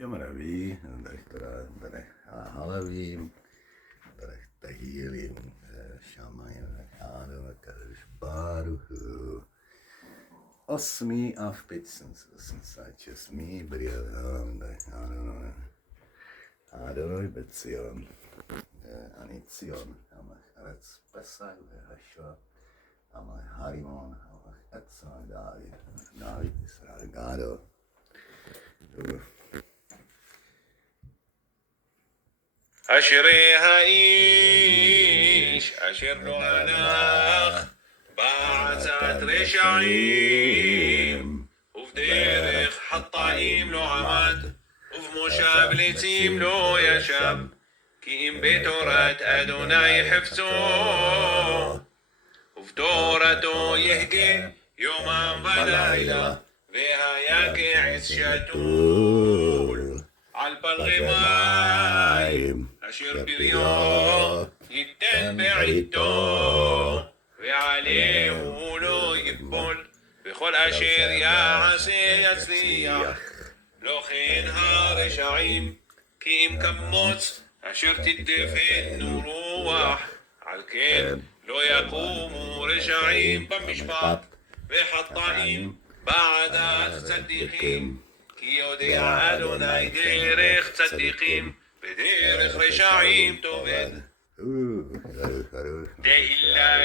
יום רביעי, דרך הערבים, דרך תהילים, שמיים וקאנו הקדוש ברוך הוא. Osmi afpitsens, sensatjes mi briadam, Adonai betzion, Anitzion, Amach Eretz Pesach ve'Hashua, Amach Harimon, Amach Etzon David Israel Gadol. אשרי האיש אשר לא הלך בעצת רשעים ובדרך חטאים לא עמד ובמושב לצים לא ישב כי אם בתורת אדוני חפצו ובתורתו יהגה יומם ולילה והיה כעץ שתול על פלגי מים אשר פריו ייתן בעיתו ועליהו לא ייפול וכל אשר יעשה יצליח לא כן הרשעים כי אם כמוץ אשר תדפנו רוח על כן לא יקומו רשעים במשפט וחטאים בעדת צדיקים כי יודע אדוני דרך צדיקים ודרך רשעים תאבד. תהילה